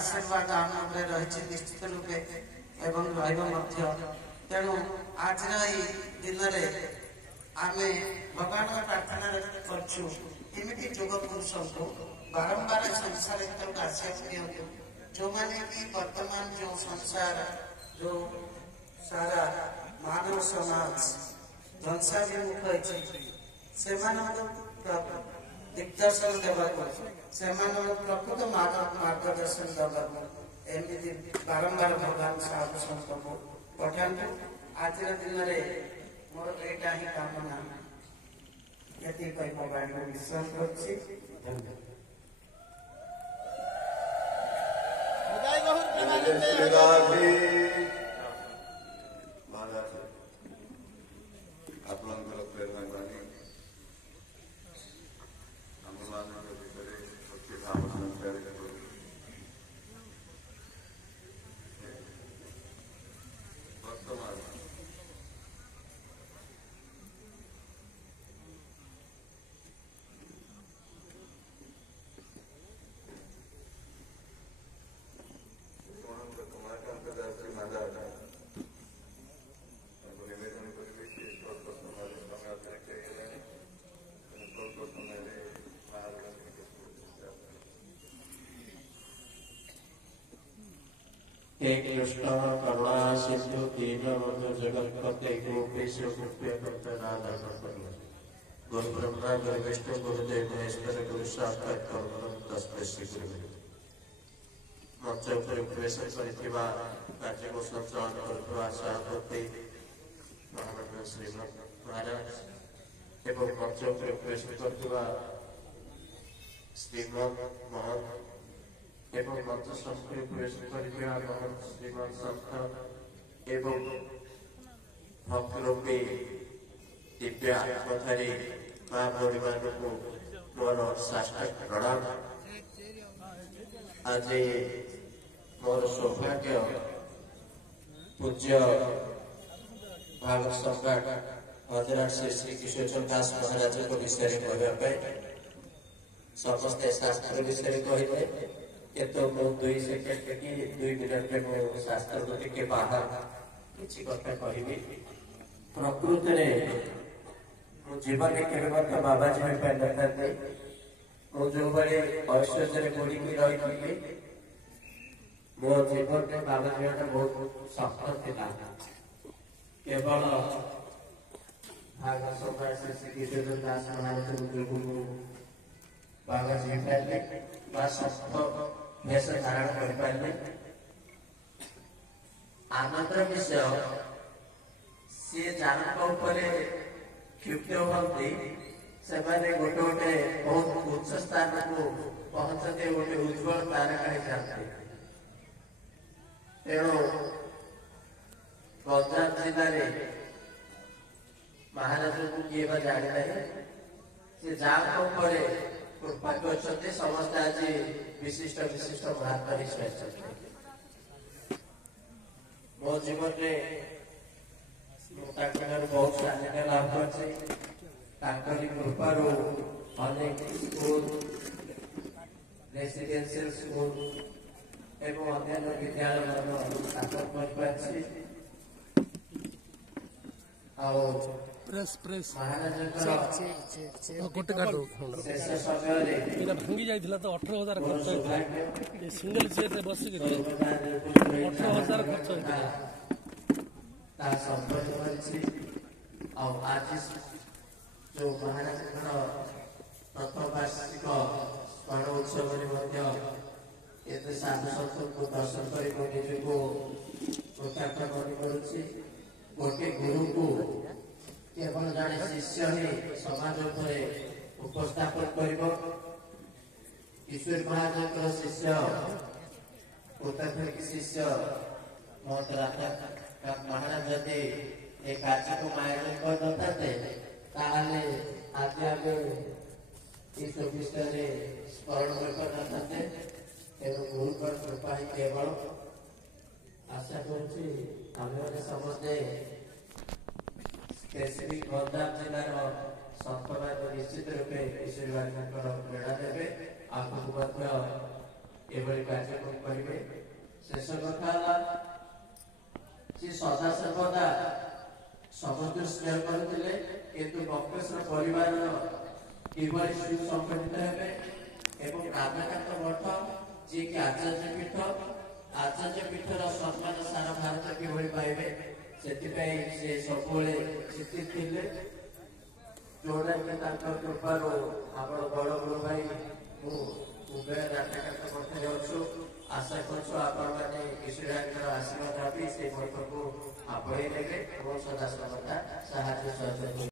आशीर्वाद आम रही निश्चित रूपे एवं तेणु आज दिन में आम भगवान प्रार्थना करमती जुग पुरुष को बारंबार संसार आशा दिंतु जो मैंने कि वर्तमान जो संसार जो सारा मानव समाज ध्वंसाभिमुख से दिग्दर्शन देवा से प्रकृत मार्गदर्शन देवा एमती बारंबार भगवान साधु संत को पठातु आज दिन में मोर एटा ही कामना ये भगवान को विश्वास हे कृष्ण करुणा सिंधु दीनबंधु जगत्पते गोपेश गुरु ब्रह्मा गुरु विष्णु गुरुदेव महेश्वर गुरु साक्षात् परब्रह्म तस्मै श्री गुरुवे मंच उपरे प्रवेश करिथिबा कार्य को संचालन करथुवा सभापति महामंडल श्रीमद महाराज एवं मंच उपरे प्रवेश करथुवा श्रीमद महंत एवं मंच संस्कृति प्रवेश करिथिबा महंत श्रीमद संत एवं भक्तरूपी दिव्य आत्मधारी मां परिवार को मोर साष्टांग प्रणाम। आज मोर सौभाग्य पूज्य भागवत सम्राट हजराट श्री श्री किशोर दास महाराज को विषय कहवाई समस्ते शास्त्र विषय कहते किंतु दुई सेकेंड कि 2 मिनट में मो शास्त्र को टिके बाहर किसी कथा कहबी प्रकृत में मो जीवन के बाबाजी में पाई न था मो जो बड़े ऐश्वर्य बुड़ी रही मो जीवन में बाबाजी बहुत सफल था केवल भागवत सम्राट श्री किशोर दास महाराज जो बाबाजी पाइले सफल भेष धारण कर पारे आनंद विषय सी जानक क्षिप्त हमें से गोटे गोटे बहुत उच्च स्थान को पहुंचते गोटे उज्जवल तारका ही जाते तेणु गंजाम जिले महाराज को किए जाने से जानक कृपा कर समस्त आज विशिष्ट विशिष्ट महात्मा मो जीवन में बहुत सान्निध्य लाभ कर कृपार अनेक स्कूल रेसिडेंशियल स्कूल एवं अन्य विद्यालय स्थापन कर गोटे काट भांगी जाइए तो 18,000 खर्च सिंगल चेयर बस 18,000 खर्च आज जो महाराज प्रथम वार्षिक स्वर्ण उत्सव साधु संत को दर्शन कर निजको गोटे गुरु को केवल जड़े शिष्य ही समाज उपस्थापन कर ईश्वर महाराज शिष्य उत्तराखंड शिष्य महाराज जदि ये कार्य को आयोजन कर आज आम इस विषय स्मरण कर गुरु कृपा ही केवल आशा कर समस्ते स्पेसिफिक गंजाम जिलार संतवाद निश्चित रूपे ईश्वर प्रेरणा देवे आगे कार्यक्रम करेंगे କିନ୍ତୁ ବକ୍ରେଶ୍ୱର ପରିବାର କିଭଳି ସୁସଂଗଠିତ ହେବେ ଏବଂ ରାଧାକାନ୍ତ ମଠ ଯିଏକି ଆଚାର୍ଯ୍ୟ ପୀଠର ସମ୍ମାନ ସାରା ଭାରତ କିଭଳି ପାଇବେ ସେଥିପାଇଁ ସେ ସବୁବେଳେ ଚିନ୍ତିତ ଥିଲେ, ଯୋଉଟାକି ତାଙ୍କ କୃପାରୁ ଆମର ବଡ଼ ଗୁରୁ ଭାଇ ମୁଁ ଉଭୟ ରାଧାକାନ୍ତ ମଠରେ ଅଛୁ। ଆଶା କରୁଛୁ ଆପଣମାନେ କିଶୋରୀଙ୍କର ଆଶୀର୍ବାଦ ଭାବି ସେ ମଠକୁ ଆପଣେଇ ନେବେ ଏବଂ ସଦା ସର୍ବଦା ସାହାଯ୍ୟ ସହଯୋଗ